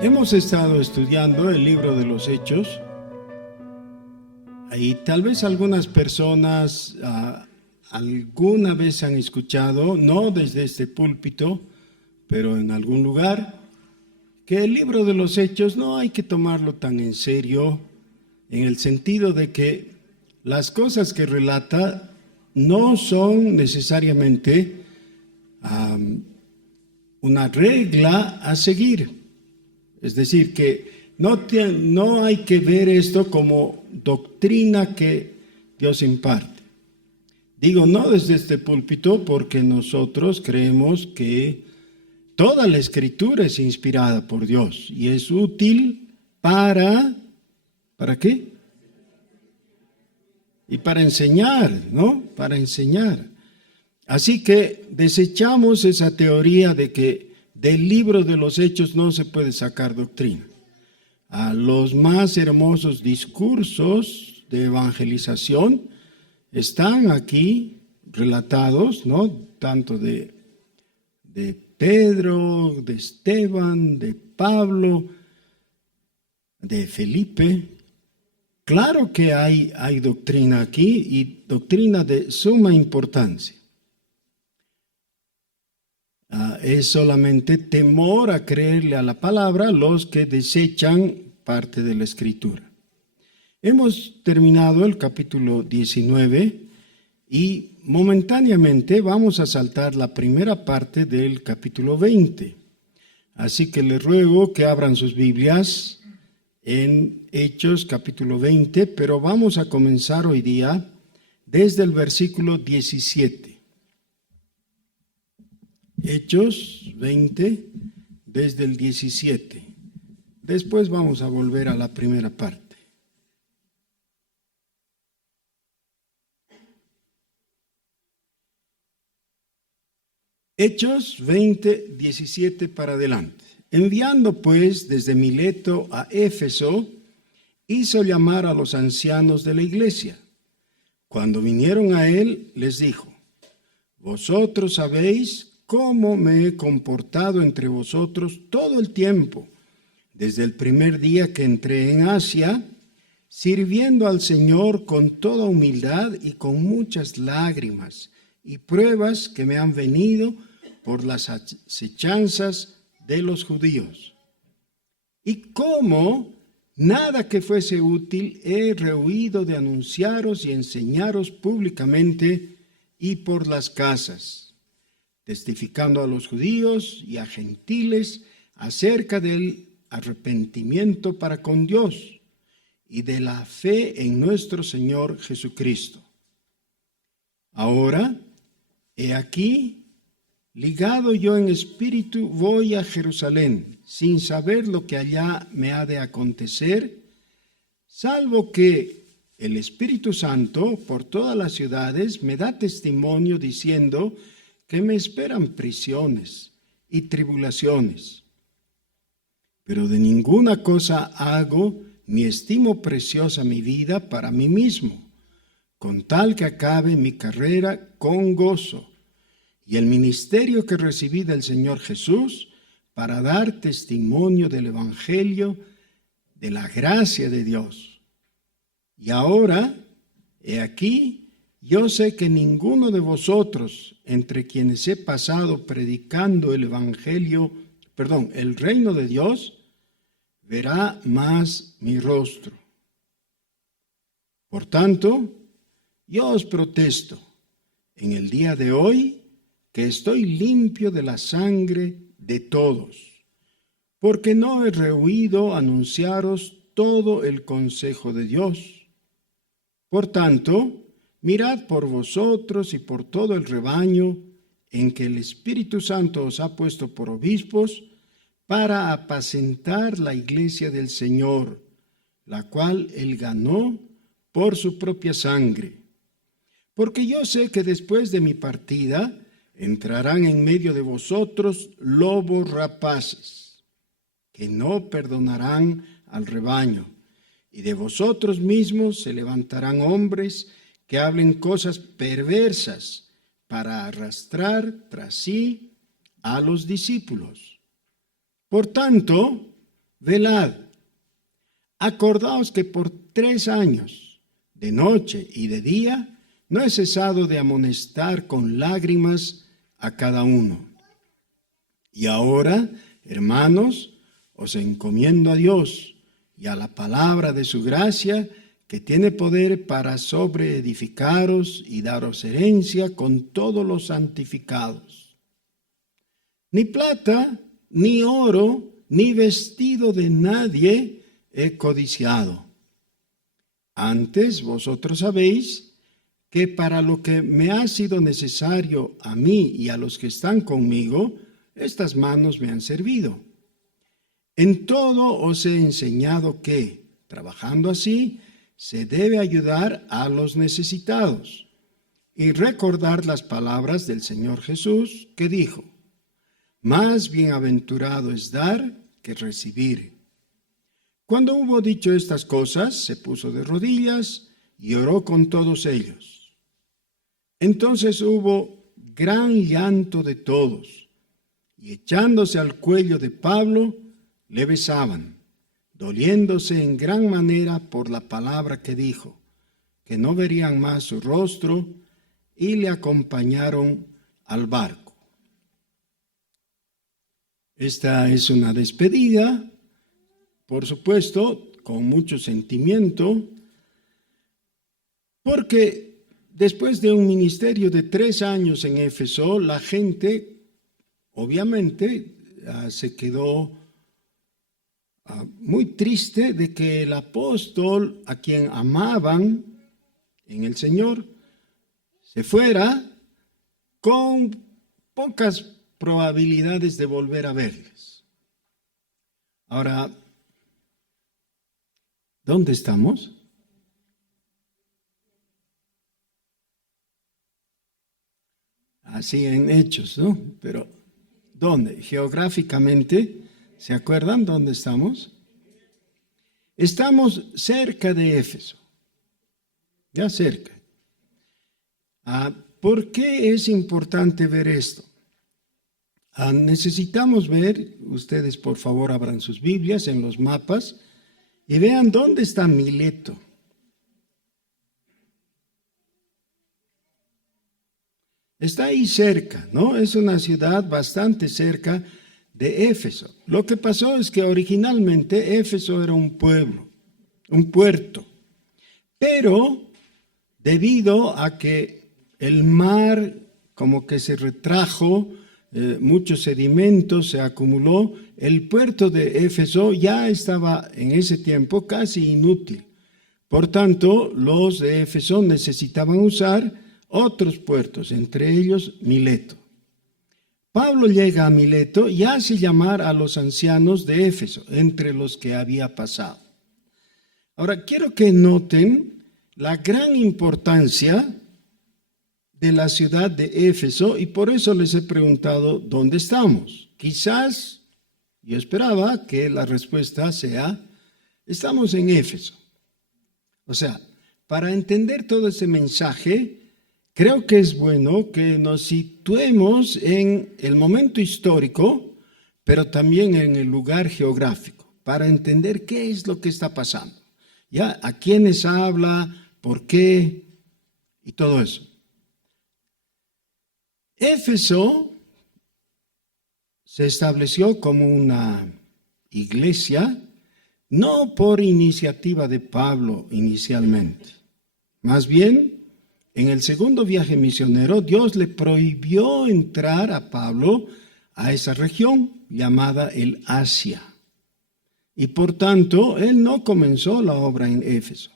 Hemos estado estudiando el libro de los Hechos y tal vez algunas personas alguna vez han escuchado, no desde este púlpito, pero en algún lugar, que el libro de los Hechos no hay que tomarlo tan en serio, en el sentido de que las cosas que relata no son necesariamente una regla a seguir. Es decir, que no hay que ver esto como doctrina que Dios imparte. Digo no desde este púlpito porque nosotros creemos que toda la Escritura es inspirada por Dios y es útil ¿para qué? Y para enseñar, ¿no? Para enseñar. Así que desechamos esa teoría de que del libro de los Hechos no se puede sacar doctrina. A los más hermosos discursos de evangelización están aquí relatados, ¿no? Tanto de Pedro, de Esteban, de Pablo, de Felipe. Claro que hay doctrina aquí y doctrina de suma importancia. Es solamente temor a creerle a la palabra los que desechan parte de la Escritura. Hemos terminado el capítulo 19 y momentáneamente vamos a saltar la primera parte del capítulo 20. Así que les ruego que abran sus Biblias en Hechos capítulo 20, pero vamos a comenzar hoy día desde el versículo 17. Hechos 20, desde el 17. Después vamos a volver a la primera parte. Hechos 20, 17 para adelante. Enviando pues desde Mileto a Éfeso, hizo llamar a los ancianos de la iglesia. Cuando vinieron a él, les dijo: vosotros sabéis cómo me he comportado entre vosotros todo el tiempo, desde el primer día que entré en Asia, sirviendo al Señor con toda humildad y con muchas lágrimas y pruebas que me han venido por las acechanzas de los judíos. Y cómo nada que fuese útil he rehuido de anunciaros y enseñaros públicamente y por las casas, testificando a los judíos y a gentiles acerca del arrepentimiento para con Dios y de la fe en nuestro Señor Jesucristo. Ahora, he aquí, ligado yo en espíritu, voy a Jerusalén, sin saber lo que allá me ha de acontecer, salvo que el Espíritu Santo por todas las ciudades me da testimonio diciendo que me esperan prisiones y tribulaciones. Pero de ninguna cosa hago ni estimo preciosa mi vida para mí mismo, con tal que acabe mi carrera con gozo y el ministerio que recibí del Señor Jesús para dar testimonio del Evangelio de la gracia de Dios. Y ahora, he aquí, yo sé que ninguno de vosotros, entre quienes he pasado predicando el el reino de Dios, verá más mi rostro. Por tanto, yo os protesto en el día de hoy que estoy limpio de la sangre de todos, porque no he rehuido anunciaros todo el consejo de Dios. Por tanto, mirad por vosotros y por todo el rebaño en que el Espíritu Santo os ha puesto por obispos para apacentar la iglesia del Señor, la cual él ganó por su propia sangre. Porque yo sé que después de mi partida entrarán en medio de vosotros lobos rapaces, que no perdonarán al rebaño, y de vosotros mismos se levantarán hombres que hablen cosas perversas para arrastrar tras sí a los discípulos. Por tanto, velad. Acordaos que por 3 años, de noche y de día, no he cesado de amonestar con lágrimas a cada uno. Y ahora, hermanos, os encomiendo a Dios y a la palabra de su gracia, que tiene poder para sobreedificaros y daros herencia con todos los santificados. Ni plata, ni oro, ni vestido de nadie he codiciado. Antes vosotros sabéis que para lo que me ha sido necesario a mí y a los que están conmigo, estas manos me han servido. En todo os he enseñado que, trabajando así, se debe ayudar a los necesitados y recordar las palabras del Señor Jesús que dijo: más bienaventurado es dar que recibir. Cuando hubo dicho estas cosas, se puso de rodillas y oró con todos ellos. Entonces hubo gran llanto de todos, y echándose al cuello de Pablo, le besaban, doliéndose en gran manera por la palabra que dijo, que no verían más su rostro, y le acompañaron al barco. Esta es una despedida, por supuesto, con mucho sentimiento, porque después de un ministerio de 3 años en Éfeso, la gente, obviamente, se quedó muy triste de que el apóstol, a quien amaban en el Señor, se fuera con pocas probabilidades de volver a verles. Ahora, ¿dónde estamos? Así en Hechos, ¿no? Pero, ¿dónde? Geográficamente, ¿se acuerdan dónde estamos? Estamos cerca de Éfeso, ya cerca. ¿Por qué es importante ver esto? Necesitamos ver, ustedes por favor abran sus Biblias en los mapas y vean dónde está Mileto. Está ahí cerca, ¿no? Es una ciudad bastante cerca de Éfeso. Lo que pasó es que originalmente Éfeso era un pueblo, un puerto, pero debido a que el mar como que se retrajo, muchos sedimentos se acumuló, el puerto de Éfeso ya estaba en ese tiempo casi inútil. Por tanto, los de Éfeso necesitaban usar otros puertos, entre ellos Mileto. Pablo llega a Mileto y hace llamar a los ancianos de Éfeso, entre los que había pasado. Ahora, quiero que noten la gran importancia de la ciudad de Éfeso y por eso les he preguntado dónde estamos. Quizás yo esperaba que la respuesta sea, estamos en Éfeso. O sea, para entender todo ese mensaje, creo que es bueno que nos situemos en el momento histórico, pero también en el lugar geográfico, para entender qué es lo que está pasando. ¿Ya? ¿A quiénes habla? ¿Por qué? Y todo eso. Éfeso se estableció como una iglesia, no por iniciativa de Pablo inicialmente. Más bien, en el segundo viaje misionero, Dios le prohibió entrar a Pablo a esa región llamada el Asia. Y por tanto, él no comenzó la obra en Éfeso,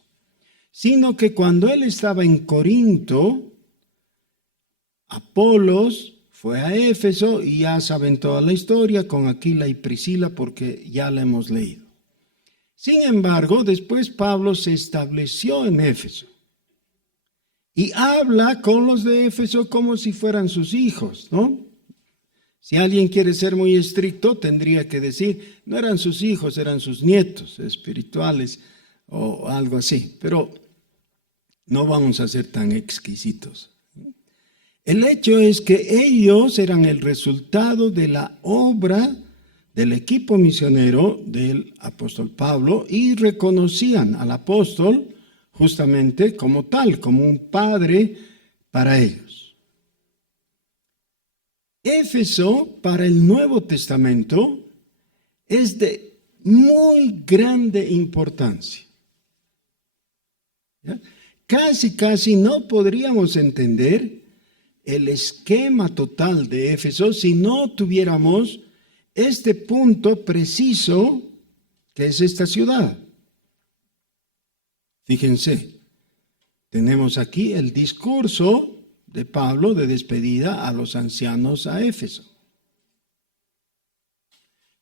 sino que cuando él estaba en Corinto, Apolos fue a Éfeso y ya saben toda la historia con Aquila y Priscila porque ya la hemos leído. Sin embargo, después Pablo se estableció en Éfeso y habla con los de Éfeso como si fueran sus hijos, ¿no? Si alguien quiere ser muy estricto, tendría que decir, no eran sus hijos, eran sus nietos espirituales o algo así, pero no vamos a ser tan exquisitos. El hecho es que ellos eran el resultado de la obra del equipo misionero del apóstol Pablo y reconocían al apóstol justamente como tal, como un padre para ellos. Éfeso para el Nuevo Testamento es de muy grande importancia. ¿Ya? Casi no podríamos entender el esquema total de Éfeso si no tuviéramos este punto preciso que es esta ciudad. Fíjense, tenemos aquí el discurso de Pablo de despedida a los ancianos a Éfeso.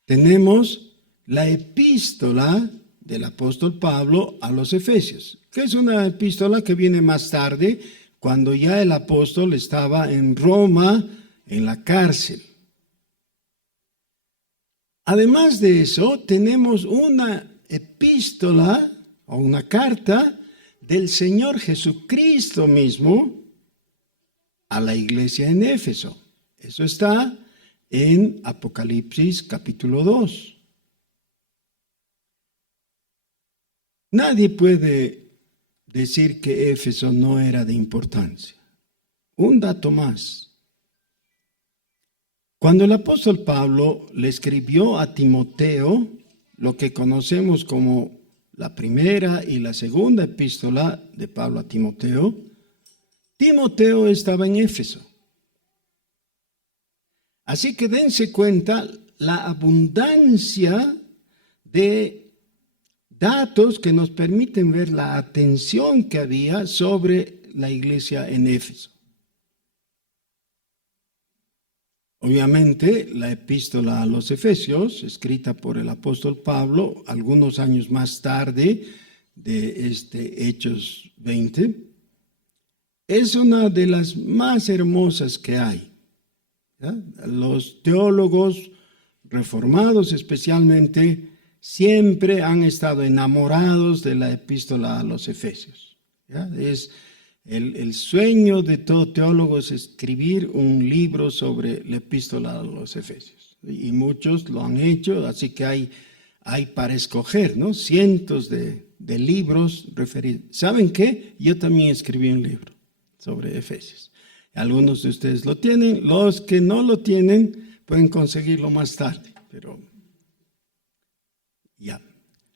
Tenemos la epístola del apóstol Pablo a los Efesios, que es una epístola que viene más tarde, cuando ya el apóstol estaba en Roma, en la cárcel. Además de eso, tenemos una epístola o una carta del Señor Jesucristo mismo a la iglesia en Éfeso. Eso está en Apocalipsis capítulo 2. Nadie puede decir que Éfeso no era de importancia. Un dato más. Cuando el apóstol Pablo le escribió a Timoteo, lo que conocemos como la primera y la segunda epístola de Pablo a Timoteo, Timoteo estaba en Éfeso. Así que dense cuenta la abundancia de datos que nos permiten ver la atención que había sobre la iglesia en Éfeso. Obviamente, la epístola a los Efesios, escrita por el apóstol Pablo, algunos años más tarde de Hechos 20, es una de las más hermosas que hay. ¿Ya? Los teólogos reformados especialmente siempre han estado enamorados de la epístola a los Efesios. ¿Ya? Es el sueño de todo teólogo es escribir un libro sobre la epístola a los Efesios. Y muchos lo han hecho, así que hay para escoger, ¿no? Cientos de libros referidos. ¿Saben qué? Yo también escribí un libro sobre Efesios. Algunos de ustedes lo tienen, los que no lo tienen pueden conseguirlo más tarde, pero ya.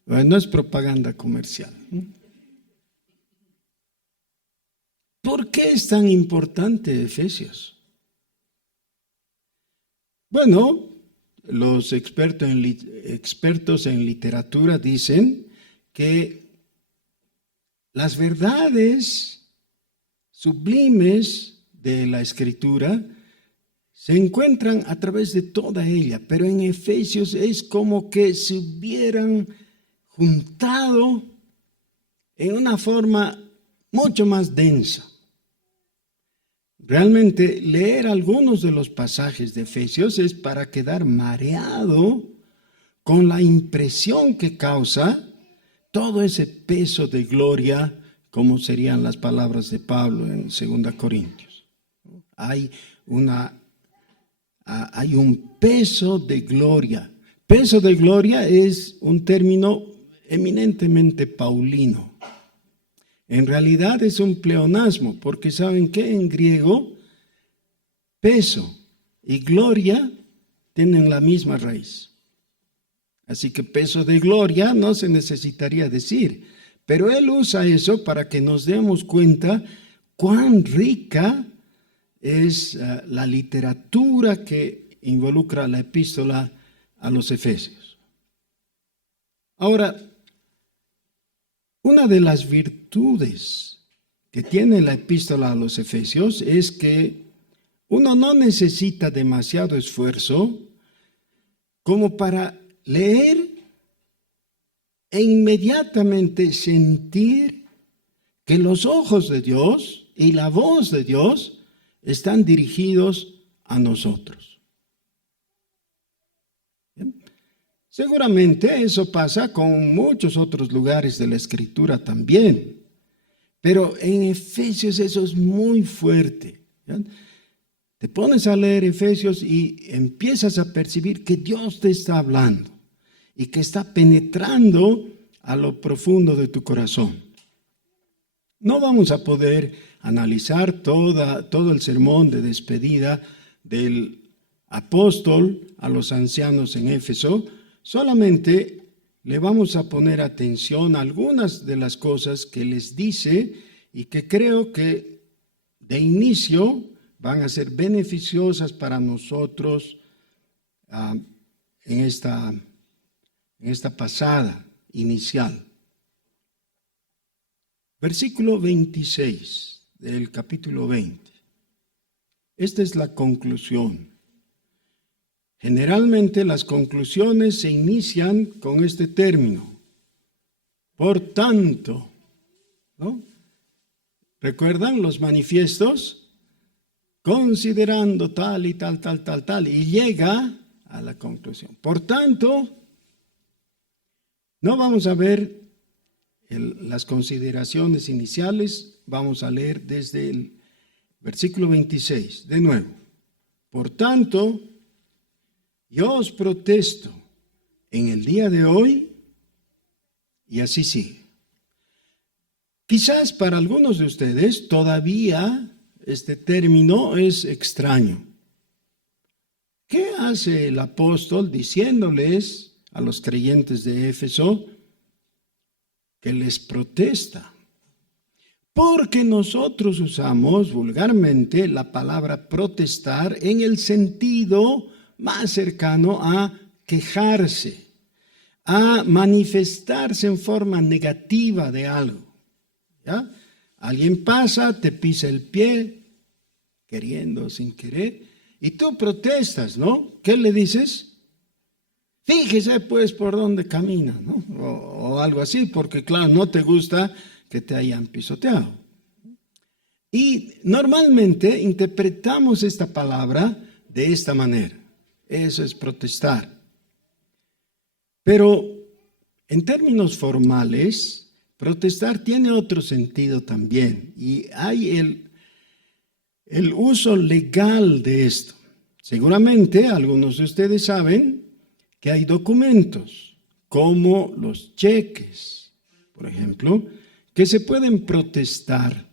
Bueno, no es propaganda comercial. ¿Por qué es tan importante Efesios? Bueno, los expertos en literatura dicen que las verdades sublimes de la Escritura se encuentran a través de toda ella, pero en Efesios es como que se hubieran juntado en una forma mucho más densa. Realmente leer algunos de los pasajes de Efesios es para quedar mareado con la impresión que causa todo ese peso de gloria, como serían las palabras de Pablo en 2 Corintios. Hay un peso de gloria. Peso de gloria es un término eminentemente paulino. En realidad es un pleonasmo, porque ¿saben qué? En griego, peso y gloria tienen la misma raíz. Así que peso de gloria no se necesitaría decir, pero él usa eso para que nos demos cuenta cuán rica es la literatura que involucra la epístola a los Efesios. Ahora, una de las virtudes que tiene la epístola a los Efesios es que uno no necesita demasiado esfuerzo como para leer e inmediatamente sentir que los ojos de Dios y la voz de Dios están dirigidos a nosotros. ¿Bien? Seguramente eso pasa con muchos otros lugares de la Escritura también, pero en Efesios eso es muy fuerte. ¿Ya? te pones a leer Efesios y empiezas a percibir que Dios te está hablando y que está penetrando a lo profundo de tu corazón. No vamos a poder analizar todo el sermón de despedida del apóstol a los ancianos en Éfeso, solamente le vamos a poner atención a algunas de las cosas que les dice y que creo que de inicio van a ser beneficiosas para nosotros en esta pasada inicial. Versículo 26 del capítulo 20. Esta es la conclusión. Generalmente las conclusiones se inician con este término. Por tanto, ¿no? ¿Recuerdan los manifiestos? Considerando tal y tal, y llega a la conclusión. Por tanto, no vamos a ver las consideraciones iniciales, vamos a leer desde el versículo 26, de nuevo. Por tanto, yo os protesto en el día de hoy, y así sigue. Quizás para algunos de ustedes todavía este término es extraño. ¿Qué hace el apóstol diciéndoles a los creyentes de Éfeso que les protesta? Porque nosotros usamos vulgarmente la palabra protestar en el sentido más cercano a quejarse, a manifestarse en forma negativa de algo. ¿Ya? Alguien pasa, te pisa el pie, queriendo o sin querer, y tú protestas, ¿no? ¿Qué le dices? Fíjese pues por dónde camina, ¿no? O algo así, porque claro, no te gusta que te hayan pisoteado. Y normalmente interpretamos esta palabra de esta manera. Eso es protestar. Pero en términos formales, protestar tiene otro sentido también. Y hay el uso legal de esto. Seguramente algunos de ustedes saben que hay documentos, como los cheques, por ejemplo, que se pueden protestar.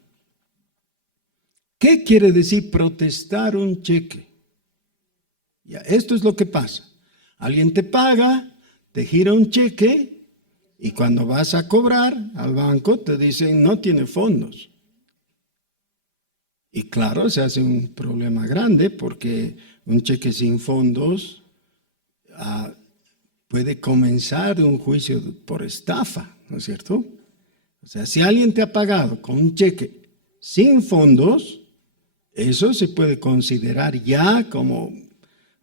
¿Qué quiere decir protestar un cheque? Ya, esto es lo que pasa. Alguien te paga, te gira un cheque y cuando vas a cobrar al banco te dicen no tiene fondos. Y claro, se hace un problema grande porque un cheque sin fondos puede comenzar un juicio por estafa, ¿no es cierto? O sea, si alguien te ha pagado con un cheque sin fondos, eso se puede considerar ya como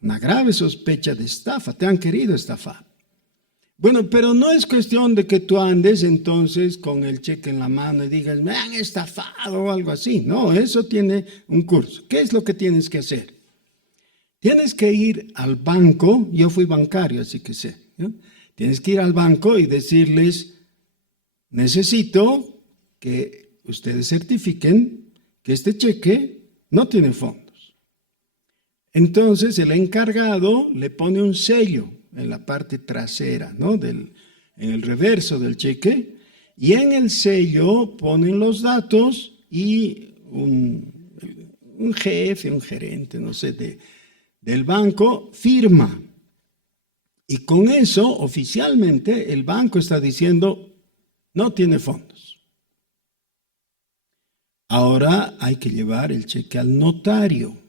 una grave sospecha de estafa. Te han querido estafar. Bueno, pero no es cuestión de que tú andes entonces con el cheque en la mano y digas, me han estafado o algo así. No, eso tiene un curso. ¿Qué es lo que tienes que hacer? Tienes que ir al banco. Yo fui bancario, así que sé, ¿no? Tienes que ir al banco y decirles, necesito que ustedes certifiquen que este cheque no tiene fondos. Entonces el encargado le pone un sello en la parte trasera, ¿no? En el reverso del cheque, y en el sello ponen los datos y un jefe, un gerente, no sé, del banco firma. Y con eso, oficialmente, el banco está diciendo, no tiene fondos. Ahora hay que llevar el cheque al notario.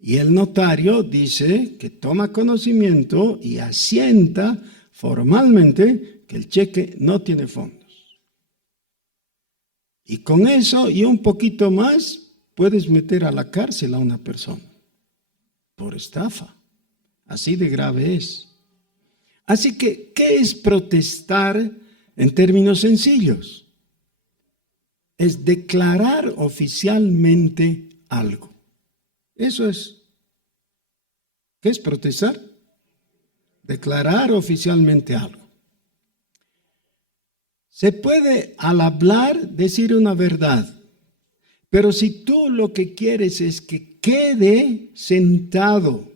Y el notario dice que toma conocimiento y asienta formalmente que el cheque no tiene fondos. Y con eso y un poquito más puedes meter a la cárcel a una persona por estafa. Así de grave es. Así que, ¿qué es protestar en términos sencillos? Es declarar oficialmente algo. Eso es. ¿Qué es protestar? Declarar oficialmente algo. Se puede al hablar decir una verdad, pero si tú lo que quieres es que quede sentado.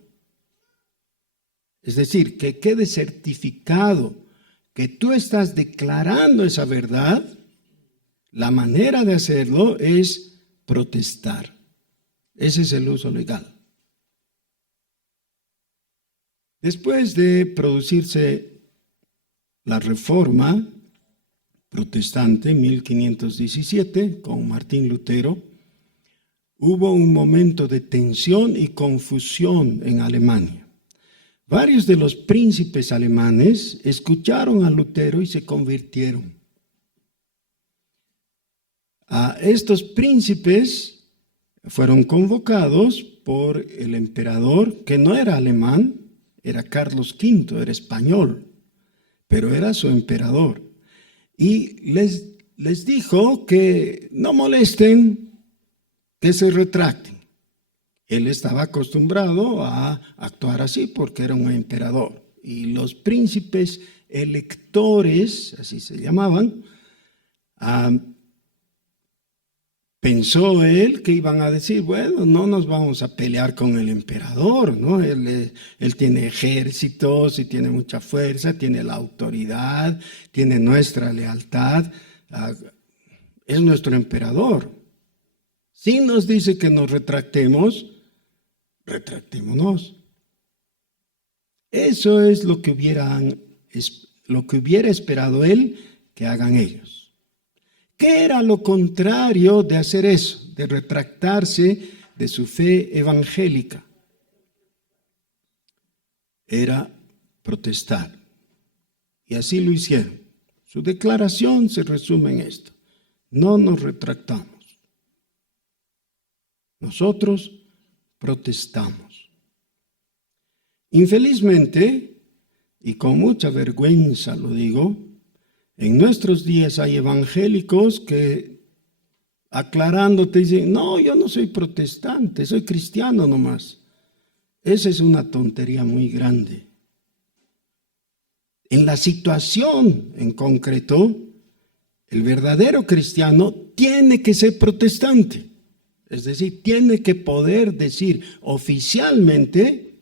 Es decir, que quede certificado que tú estás declarando esa verdad. La manera de hacerlo es protestar. Ese es el uso legal. Después de producirse la Reforma Protestante en 1517 con Martín Lutero, hubo un momento de tensión y confusión en Alemania. Varios de los príncipes alemanes escucharon a Lutero y se convirtieron. A estos príncipes fueron convocados por el emperador, que no era alemán, era Carlos V, era español, pero era su emperador. Y les dijo que no molesten, que se retracten. Él estaba acostumbrado a actuar así porque era un emperador. Y los príncipes electores, así se llamaban, pensó él que iban a decir, bueno, no nos vamos a pelear con el emperador, ¿no? Él tiene ejércitos y tiene mucha fuerza, tiene la autoridad, tiene nuestra lealtad, es nuestro emperador. Si nos dice que nos retractemos, retractémonos. Eso es lo que hubiera esperado él que hagan ellos. ¿Qué era lo contrario de hacer eso, de retractarse de su fe evangélica? Era protestar. Y así lo hicieron. Su declaración se resume en esto: no nos retractamos. Nosotros protestamos. Infelizmente, y con mucha vergüenza lo digo, en nuestros días hay evangélicos que, aclarándote, dicen, no, yo no soy protestante, soy cristiano nomás. Esa es una tontería muy grande. En la situación en concreto, el verdadero cristiano tiene que ser protestante. Es decir, tiene que poder decir oficialmente,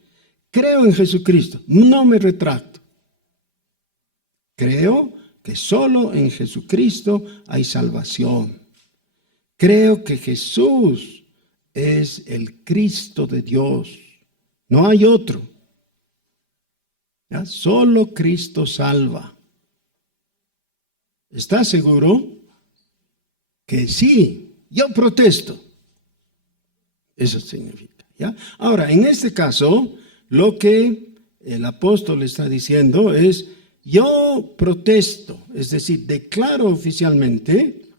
creo en Jesucristo, no me retracto. Creo que solo en Jesucristo hay salvación. Creo que Jesús es el Cristo de Dios. No hay otro. ¿Ya? Solo Cristo salva. ¿Estás seguro? Que sí, yo protesto. Eso significa, ¿ya? Ahora, en este caso, lo que el apóstol está diciendo es, yo protesto, es decir, declaro oficialmente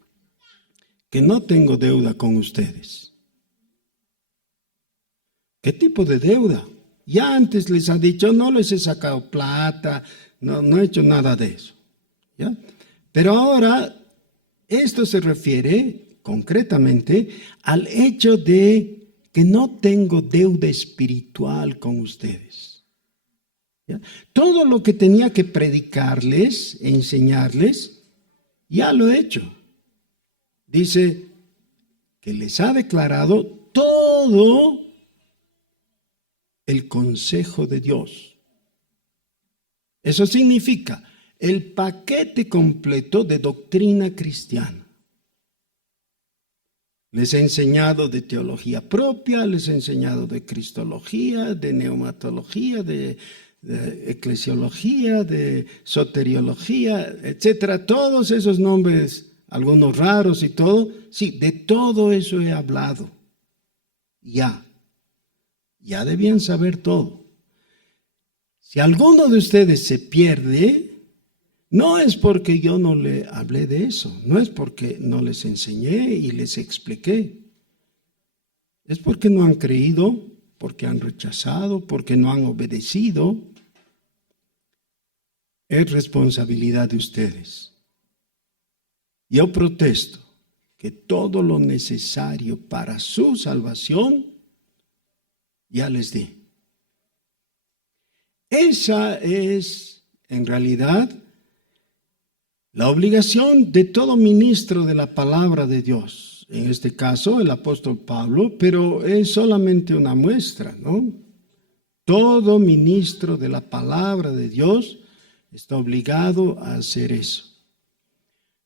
que no tengo deuda con ustedes. ¿Qué tipo de deuda? Ya antes les ha dicho, no les he sacado plata, no he hecho nada de eso, ¿ya? Pero ahora, esto se refiere concretamente al hecho de que no tengo deuda espiritual con ustedes. ¿Ya? Todo lo que tenía que predicarles, enseñarles, ya lo he hecho. Dice que les ha declarado todo el consejo de Dios. Eso significa el paquete completo de doctrina cristiana. Les he enseñado de teología propia, les he enseñado de cristología, de neumatología, de eclesiología, de soteriología, etcétera. Todos esos nombres, algunos raros y todo. Sí, de todo eso he hablado. Ya debían saber todo. Si alguno de ustedes se pierde, no es porque yo no le hablé de eso, no es porque no les enseñé y les expliqué. Es porque no han creído, porque han rechazado, porque no han obedecido. Es responsabilidad de ustedes. Yo protesto que todo lo necesario para su salvación ya les di. Esa es, en realidad, la obligación de todo ministro de la palabra de Dios. en este caso el apóstol Pablo, pero es solamente una muestra, ¿no? Todo ministro de la palabra de Dios está obligado a hacer eso.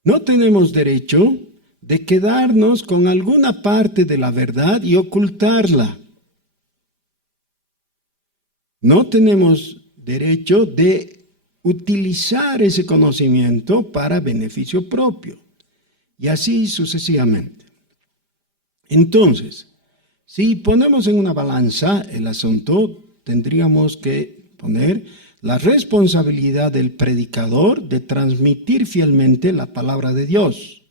No tenemos derecho de quedarnos con alguna parte de la verdad y ocultarla. No tenemos derecho de utilizar ese conocimiento para beneficio propio, y así sucesivamente. Entonces, si ponemos en una balanza el asunto, tendríamos que poner la responsabilidad del predicador de transmitir fielmente la palabra de Dios.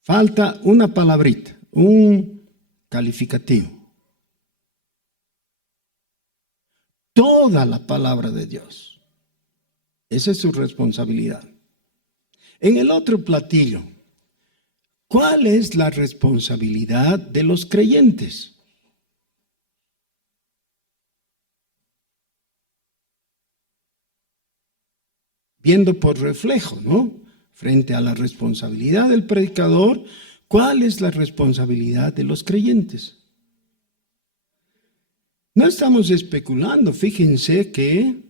Falta una palabrita, un calificativo. Toda la palabra de Dios. Esa es su responsabilidad. En el otro platillo, ¿cuál es la responsabilidad de los creyentes? Viendo por reflejo, ¿no? Frente a la responsabilidad del predicador, ¿cuál es la responsabilidad de los creyentes? No estamos especulando, fíjense que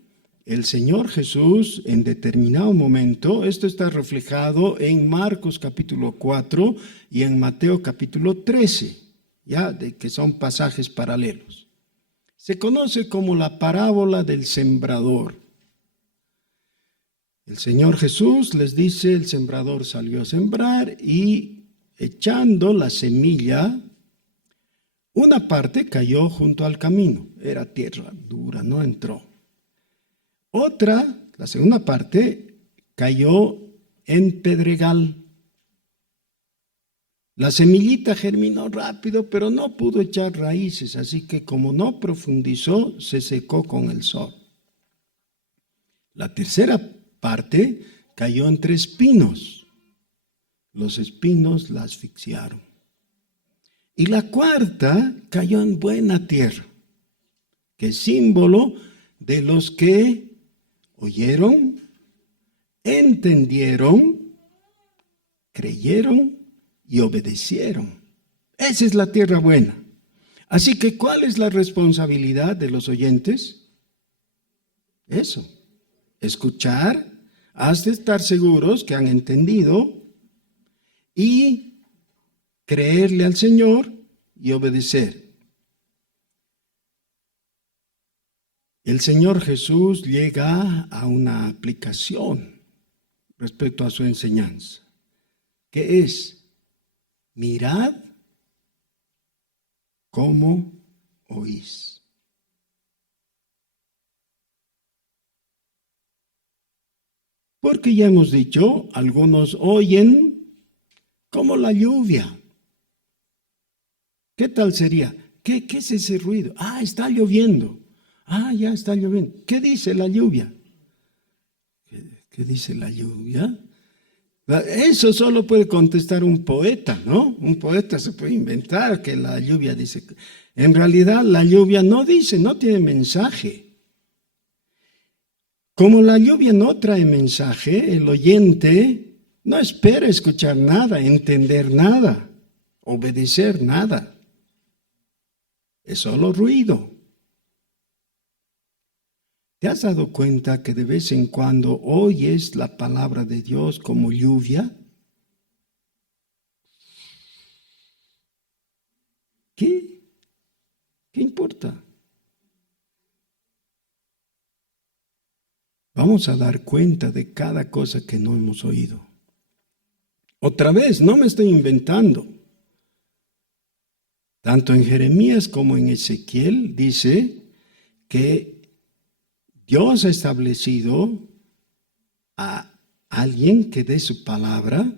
el Señor Jesús en determinado momento, esto está reflejado en Marcos capítulo 4 y en Mateo capítulo 13, ya de que son pasajes paralelos. Se conoce como la parábola del sembrador. El Señor Jesús les dice, el sembrador salió a sembrar y echando la semilla, una parte cayó junto al camino, era tierra dura, no entró. Otra, la segunda parte, cayó en pedregal. La semillita germinó rápido, pero no pudo echar raíces, así que como no profundizó, se secó con el sol. La tercera parte cayó entre espinos. Los espinos la asfixiaron. Y la cuarta cayó en buena tierra, que es símbolo de los que oyeron, entendieron, creyeron y obedecieron. Esa es la tierra buena. Así que, ¿cuál es la responsabilidad de los oyentes? Eso, escuchar hasta estar seguros que han entendido y creerle al Señor y obedecer. El Señor Jesús llega a una aplicación respecto a su enseñanza, que es: mirad cómo oís. Porque ya hemos dicho, algunos oyen como la lluvia. ¿Qué tal sería? ¿Qué es ese ruido? Ah, está lloviendo. Ah, ya está lloviendo. ¿Qué dice la lluvia? ¿Qué dice la lluvia? Eso solo puede contestar un poeta, ¿no? Un poeta se puede inventar que la lluvia dice. En realidad la lluvia no dice, no tiene mensaje. Como la lluvia no trae mensaje, el oyente no espera escuchar nada, entender nada, obedecer nada. Es solo ruido. ¿Te has dado cuenta que de vez en cuando oyes la palabra de Dios como lluvia? ¿Qué? ¿Qué importa? Vamos a dar cuenta de cada cosa que no hemos oído. Otra vez, no me estoy inventando. Tanto en Jeremías como en Ezequiel dice que Dios ha establecido a alguien que dé su palabra,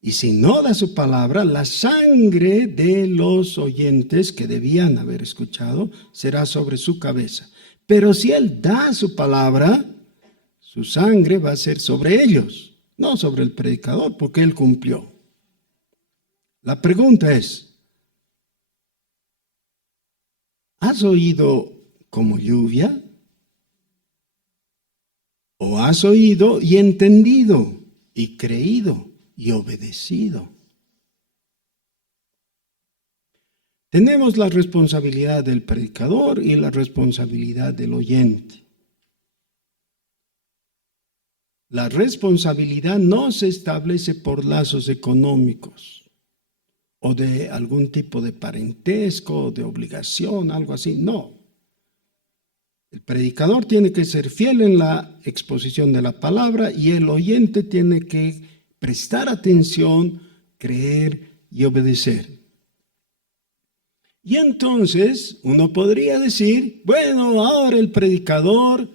y si no da su palabra, la sangre de los oyentes que debían haber escuchado será sobre su cabeza. Pero si Él da su palabra, su sangre va a ser sobre ellos, no sobre el predicador, porque Él cumplió. La pregunta es: ¿has oído como lluvia? ¿O has oído y entendido y creído y obedecido? Tenemos la responsabilidad del predicador y la responsabilidad del oyente. La responsabilidad no se establece por lazos económicos o de algún tipo de parentesco, de obligación, algo así. No. El predicador tiene que ser fiel en la exposición de la palabra y el oyente tiene que prestar atención, creer y obedecer. Y entonces uno podría decir, bueno, ahora el predicador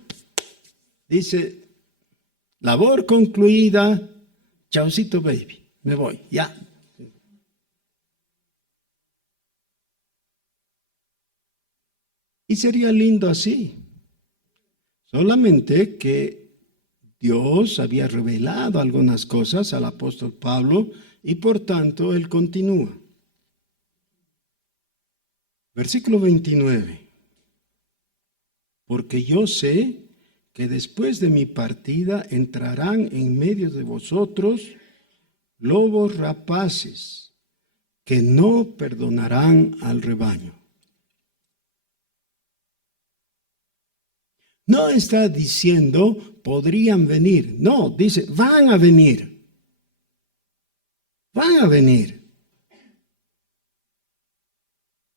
dice, labor concluida, chaucito baby, me voy, ya. Y sería lindo así. Solamente que Dios había revelado algunas cosas al apóstol Pablo y por tanto él continúa. Versículo 29. Porque yo sé que después de mi partida entrarán en medio de vosotros lobos rapaces que no perdonarán al rebaño. No está diciendo podrían venir, no, dice van a venir. Van a venir.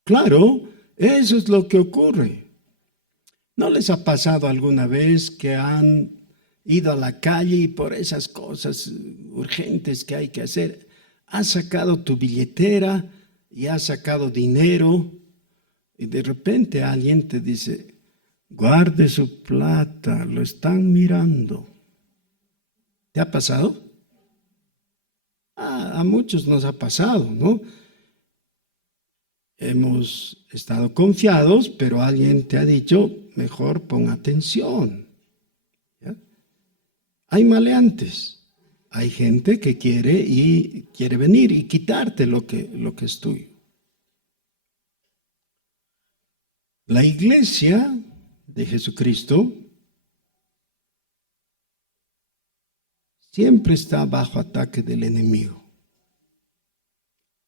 Claro, eso es lo que ocurre. ¿No les ha pasado alguna vez que han ido a la calle y por esas cosas urgentes que hay que hacer, has sacado tu billetera y has sacado dinero y de repente alguien te dice, guarde su plata, lo están mirando? ¿Te ha pasado? A muchos nos ha pasado, ¿no? Hemos estado confiados, pero alguien te ha dicho, mejor pon atención. ¿Ya? Hay maleantes, hay gente que quiere venir y quitarte lo que es tuyo. La iglesia de Jesucristo siempre está bajo ataque del enemigo.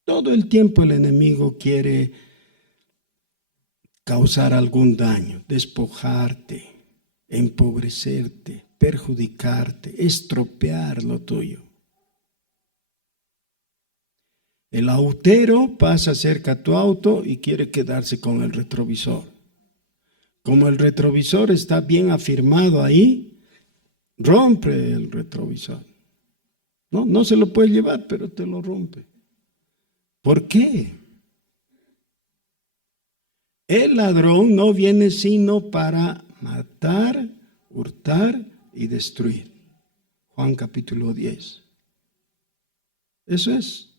Todo el tiempo el enemigo quiere causar algún daño, despojarte, empobrecerte, perjudicarte, estropear lo tuyo. El autero pasa cerca a tu auto y quiere quedarse con el retrovisor. Como el retrovisor está bien afirmado ahí, rompe el retrovisor. No se lo puede llevar, pero te lo rompe. ¿Por qué? El ladrón no viene sino para matar, hurtar y destruir. Juan capítulo 10. Eso es.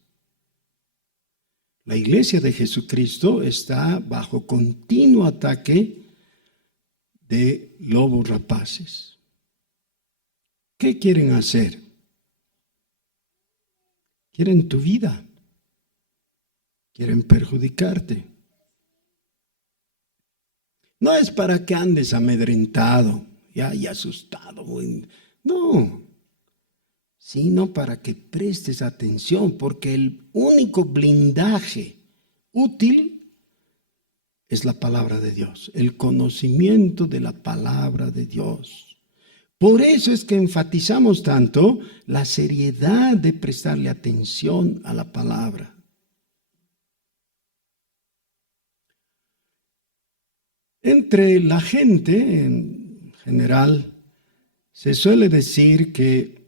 La iglesia de Jesucristo está bajo continuo ataque de lobos rapaces. ¿Qué quieren hacer? Quieren tu vida. Quieren perjudicarte. No es para que andes amedrentado y asustado. No, sino para que prestes atención, porque el único blindaje útil es la palabra de Dios, el conocimiento de la palabra de Dios. Por eso es que enfatizamos tanto la seriedad de prestarle atención a la palabra. Entre la gente en general se suele decir que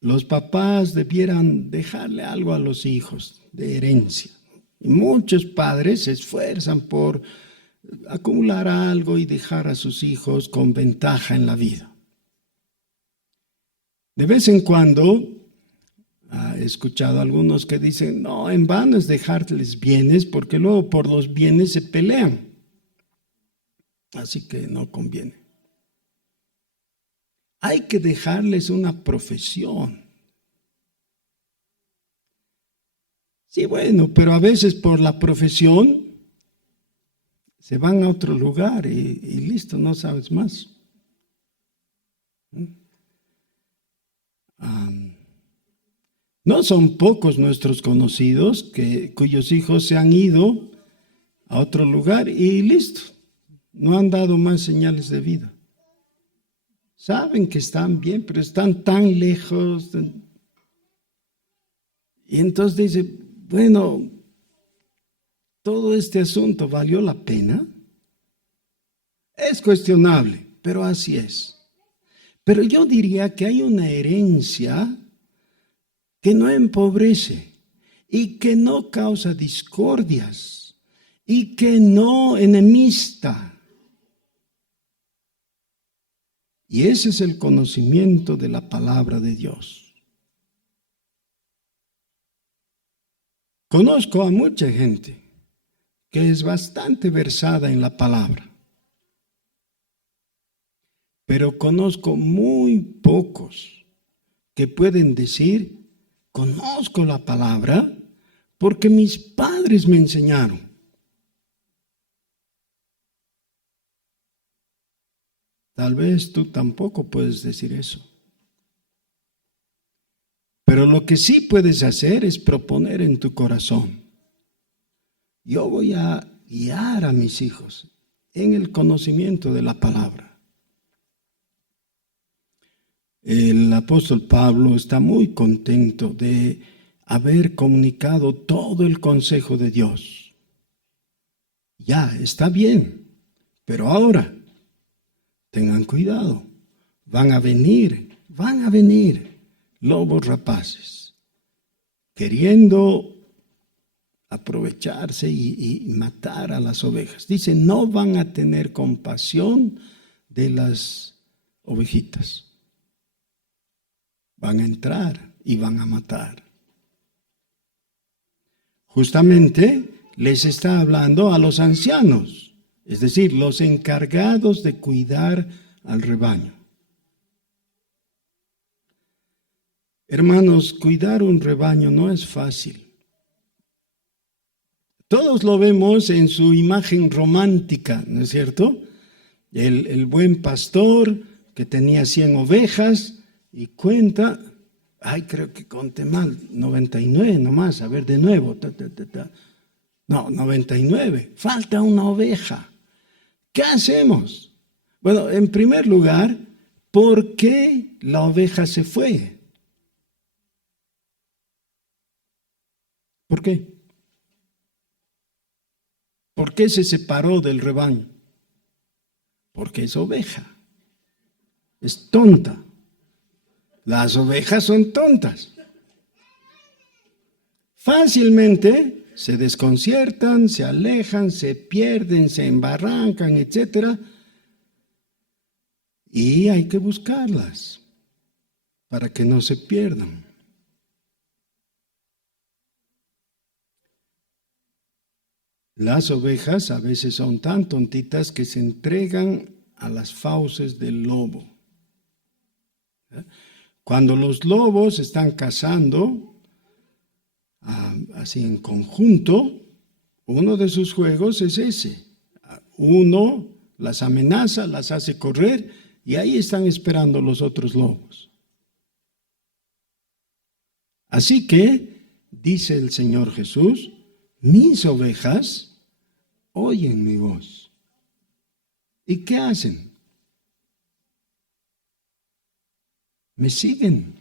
los papás debieran dejarle algo a los hijos de herencia. Y muchos padres se esfuerzan por acumular algo y dejar a sus hijos con ventaja en la vida. De vez en cuando he escuchado a algunos que dicen, no, en vano es dejarles bienes porque luego por los bienes se pelean. Así que no conviene. Hay que dejarles una profesión. Sí, bueno, pero a veces por la profesión se van a otro lugar y listo, no sabes más. No son pocos nuestros conocidos cuyos hijos se han ido a otro lugar y listo. No han dado más señales de vida. Saben que están bien, pero están tan lejos. Y entonces dice, bueno, ¿todo este asunto valió la pena? Es cuestionable, pero así es. Pero yo diría que hay una herencia que no empobrece y que no causa discordias y que no enemista. Y ese es el conocimiento de la palabra de Dios. Conozco a mucha gente que es bastante versada en la palabra, pero conozco muy pocos que pueden decir, conozco la palabra porque mis padres me enseñaron. Tal vez tú tampoco puedes decir eso. Pero lo que sí puedes hacer es proponer en tu corazón. Yo voy a guiar a mis hijos en el conocimiento de la palabra. El apóstol Pablo está muy contento de haber comunicado todo el consejo de Dios. Ya, está bien, pero ahora tengan cuidado, van a venir lobos rapaces, queriendo aprovecharse y matar a las ovejas. Dice, no van a tener compasión de las ovejitas. Van a entrar y van a matar. Justamente les está hablando a los ancianos, es decir, los encargados de cuidar al rebaño. Hermanos, cuidar un rebaño no es fácil. Todos lo vemos en su imagen romántica, ¿no es cierto? El buen pastor que tenía 100 ovejas y cuenta, creo que conté mal, 99 nomás, a ver de nuevo. No, 99, falta una oveja. ¿Qué hacemos? Bueno, en primer lugar, ¿por qué la oveja se fue? ¿Por qué? ¿Por qué se separó del rebaño? Porque es oveja, es tonta. Las ovejas son tontas. Fácilmente se desconciertan, se alejan, se pierden, se embarrancan, etc. Y hay que buscarlas para que no se pierdan. Las ovejas a veces son tan tontitas que se entregan a las fauces del lobo. Cuando los lobos están cazando, así en conjunto, uno de sus juegos es ese. Uno las amenaza, las hace correr y ahí están esperando los otros lobos. Así que, dice el Señor Jesús, mis ovejas oyen mi voz. ¿Y qué hacen? Me siguen.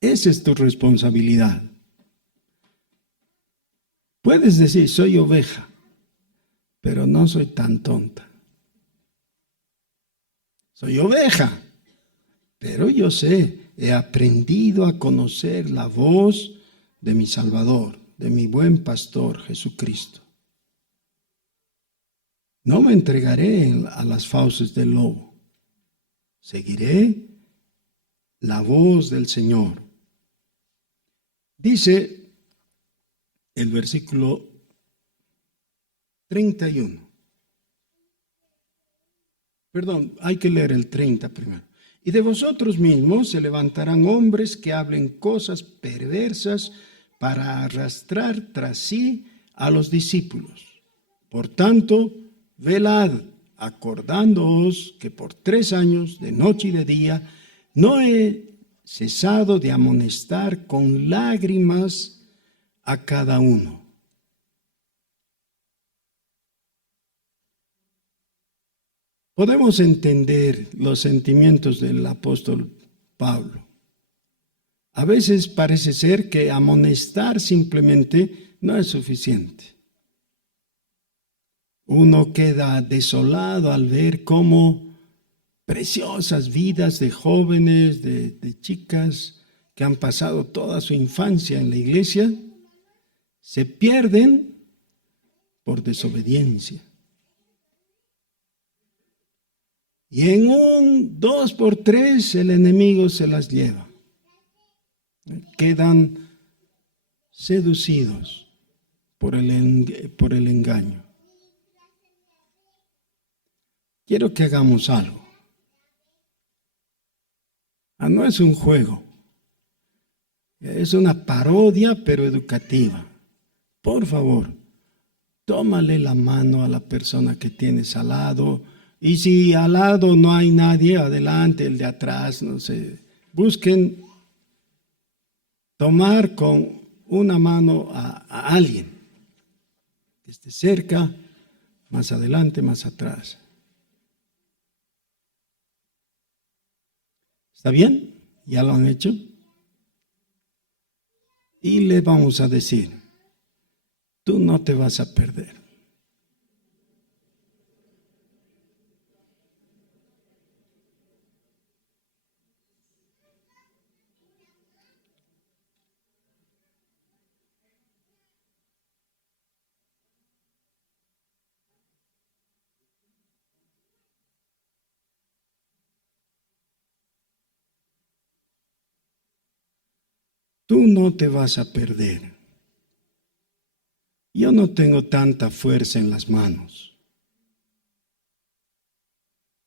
Esa es tu responsabilidad. Puedes decir, soy oveja, pero no soy tan tonta. Soy oveja, pero yo sé, he aprendido a conocer la voz de mi Salvador, de mi buen pastor Jesucristo. No me entregaré a las fauces del lobo. Seguiré la voz del Señor. Dice el versículo 31. Perdón, hay que leer el 30 primero. Y de vosotros mismos se levantarán hombres que hablen cosas perversas para arrastrar tras sí a los discípulos. Por tanto, velad, acordándoos que por 3 años, de noche y de día, no he cesado de amonestar con lágrimas a cada uno. Podemos entender los sentimientos del apóstol Pablo. A veces parece ser que amonestar simplemente no es suficiente. Uno queda desolado al ver cómo preciosas vidas de jóvenes, de chicas que han pasado toda su infancia en la iglesia, se pierden por desobediencia. Y en un 2x3 el enemigo se las lleva. Quedan seducidos por el engaño. Quiero que hagamos algo. No es un juego. Es una parodia, pero educativa. Por favor, tómale la mano a la persona que tienes al lado. Y si al lado no hay nadie, adelante, el de atrás, no sé. Busquen tomar con una mano a alguien que esté cerca, más adelante, más atrás. ¿Está bien? ¿Ya lo han hecho? Y le vamos a decir, tú no te vas a perder. Tú no te vas a perder. Yo no tengo tanta fuerza en las manos,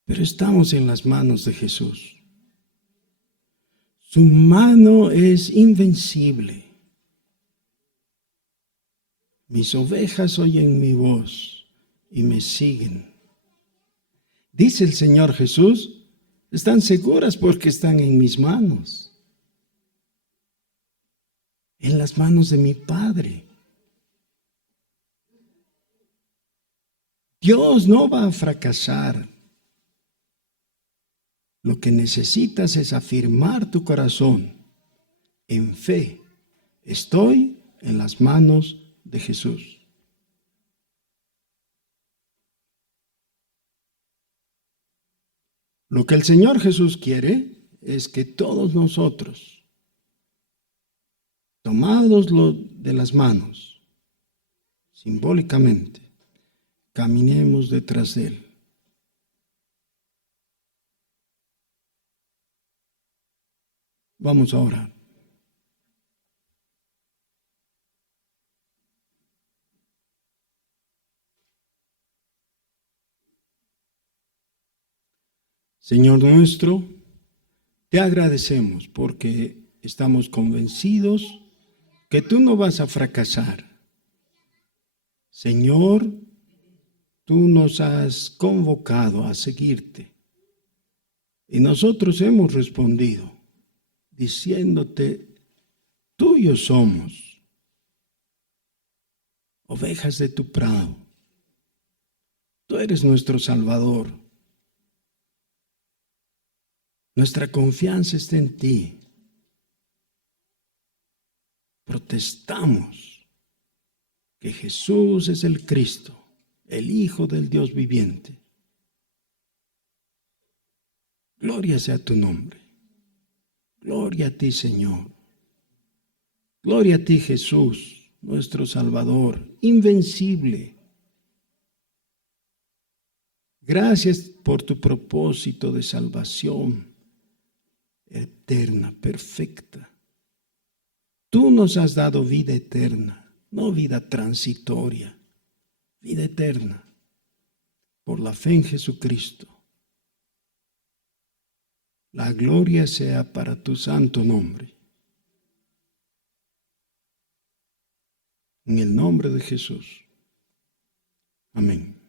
pero estamos en las manos de Jesús. Su mano es invencible. Mis ovejas oyen mi voz y me siguen. Dice el Señor Jesús, están seguras porque están en mis manos. En las manos de mi Padre. Dios no va a fracasar. Lo que necesitas es afirmar tu corazón en fe. Estoy en las manos de Jesús. Lo que el Señor Jesús quiere es que todos nosotros, tomados de las manos, simbólicamente, caminemos detrás de Él. Vamos a orar. Señor nuestro, te agradecemos porque estamos convencidos que tú no vas a fracasar. Señor, tú nos has convocado a seguirte y nosotros hemos respondido diciéndote, tuyos somos, ovejas de tu prado. Tú eres nuestro Salvador. Nuestra confianza está en ti. Protestamos que Jesús es el Cristo, el Hijo del Dios viviente. Gloria sea tu nombre. Gloria a ti, Señor. Gloria a ti, Jesús, nuestro Salvador, invencible. Gracias por tu propósito de salvación eterna, perfecta. Tú nos has dado vida eterna, no vida transitoria, vida eterna, por la fe en Jesucristo. La gloria sea para tu santo nombre. En el nombre de Jesús. Amén.